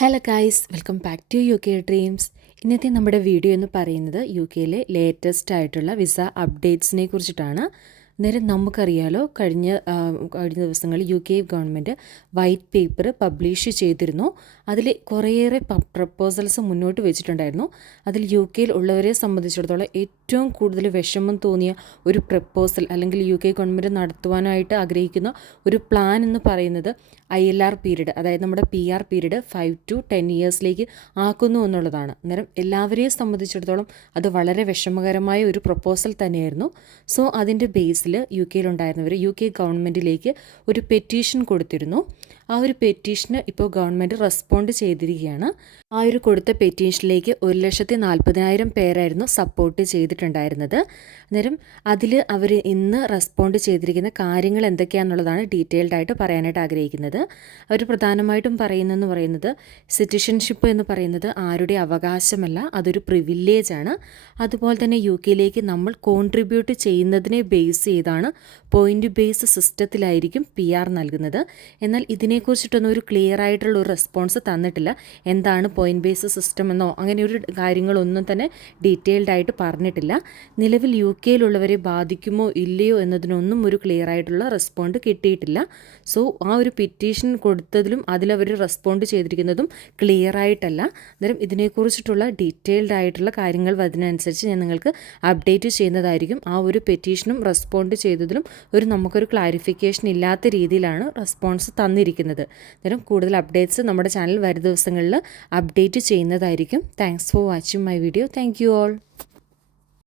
Hello guys, welcome back to U K dreams. ഇന്നത്തെ നമ്മുടെ video എന്ന് പറയുന്നത് യു കെയിലെ ലേറ്റസ്റ്റ് ആയിട്ടുള്ള വിസ അപ്ഡേറ്റ്സിനെ കുറിച്ചിട്ടാണ്. നേരെ നമുക്കറിയാലോ, കഴിഞ്ഞ ദിവസങ്ങളിൽ U K government white paper publish ചെയ്തിരുന്നു. അതിൽ കുറേയേറെ പ്രപ്പോസൽസ് മുന്നോട്ട് വെച്ചിട്ടുണ്ടായിരുന്നു. അതിൽ യു കെയിൽ ഉള്ളവരെ സംബന്ധിച്ചിടത്തോളം ഏറ്റവും കൂടുതൽ വിഷമം തോന്നിയ ഒരു പ്രപ്പോസൽ, അല്ലെങ്കിൽ യു കെ ഗവൺമെൻറ് നടത്തുവാനായിട്ട് ആഗ്രഹിക്കുന്ന ഒരു പ്ലാൻ എന്ന് പറയുന്നത് ILR പീരീഡ്, അതായത് നമ്മുടെ PR പീരീഡ് 5 to 10 ഇയേഴ്സിലേക്ക് ആക്കുന്നു എന്നുള്ളതാണ്. അന്നേരം എല്ലാവരെയും സംബന്ധിച്ചിടത്തോളം അത് വളരെ വിഷമകരമായ ഒരു പ്രപ്പോസൽ തന്നെയായിരുന്നു. സോ അതിൻ്റെ ബേസിൽ യു കെയിലുണ്ടായിരുന്നവർ യു കെ ഗവൺമെൻറ്റിലേക്ക് ഒരു പെറ്റീഷൻ കൊടുത്തിരുന്നു. ആ ഒരു പെറ്റീഷന് ഇപ്പോൾ ഗവൺമെൻറ് റെസ്പോണ്ട് ചെയ്തിരിക്കുകയാണ്. ആ ഒരു കൊടുത്ത പെറ്റീഷനിലേക്ക് 1,40,000 പേരായിരുന്നു സപ്പോർട്ട് ചെയ്തിട്ടുണ്ടായിരുന്നത്. അന്നേരം അതിൽ അവർ ഇന്ന് റെസ്പോണ്ട് ചെയ്തിരിക്കുന്ന കാര്യങ്ങൾ എന്തൊക്കെയാണെന്നുള്ളതാണ് ഡീറ്റെയിൽഡ് ആയിട്ട് പറയാനായിട്ട് ആഗ്രഹിക്കുന്നത്. അവർ പ്രധാനമായിട്ടും പറയുന്നത് സിറ്റിസൺഷിപ്പ് എന്ന് പറയുന്നത് ആരുടെ അവകാശമല്ല, അതൊരു പ്രിവില്ലേജാണ്. അതുപോലെ തന്നെ യു കെയിലേക്ക് നമ്മൾ കോൺട്രിബ്യൂട്ട് ചെയ്യുന്നതിനെ ബേസ് ചെയ്താണ്, പോയിൻ്റ് ബേസ് സിസ്റ്റത്തിലായിരിക്കും PR നൽകുന്നത്. എന്നാൽ ഇതിനെക്കുറിച്ചിട്ടൊന്നും ഒരു ക്ലിയർ ആയിട്ടുള്ള ഒരു റെസ്പോൺസ് തന്നിട്ടില്ല. എന്താണ് പോയിൻ്റ് ബേസ് സിസ്റ്റം എന്നോ അങ്ങനെ ഒരു കാര്യങ്ങളൊന്നും തന്നെ ഡീറ്റെയിൽഡ് ആയിട്ട് പറഞ്ഞിട്ടില്ല. നിലവിൽ യു കെയിലുള്ളവരെ ബാധിക്കുമോ ഇല്ലയോ എന്നതിനൊന്നും ഒരു ക്ലിയർ ആയിട്ടുള്ള റെസ്പോണ്ട് കിട്ടിയിട്ടില്ല. സോ ആ ഒരു പെറ്റീഷൻ കൊടുത്തതിലും അതിലവർ റെസ്പോണ്ട് ചെയ്തിരിക്കുന്നതും ക്ലിയർ ആയിട്ടല്ല. അന്നേരം ഇതിനെക്കുറിച്ചിട്ടുള്ള ഡീറ്റെയിൽഡ് ആയിട്ടുള്ള കാര്യങ്ങൾ അതിനനുസരിച്ച് ഞാൻ നിങ്ങൾക്ക് അപ്ഡേറ്റ് ചെയ്യുന്നതായിരിക്കും. ആ ഒരു പെറ്റീഷനും റെസ്പോണ്ട് ചെയ്തതിലും നമുക്കൊരു ക്ലാരിഫിക്കേഷൻ ഇല്ലാത്ത രീതിയിലാണ് റെസ്പോൺസ് തന്നിരിക്കുന്നത്. അന്നേരം കൂടുതൽ അപ്ഡേറ്റ്സ് നമ്മുടെ ചാനൽ വരും ദിവസങ്ങളിൽ അപ്ഡേറ്റ് ചെയ്യുന്നതായിരിക്കും. Thanks for watching my video. Thank you all.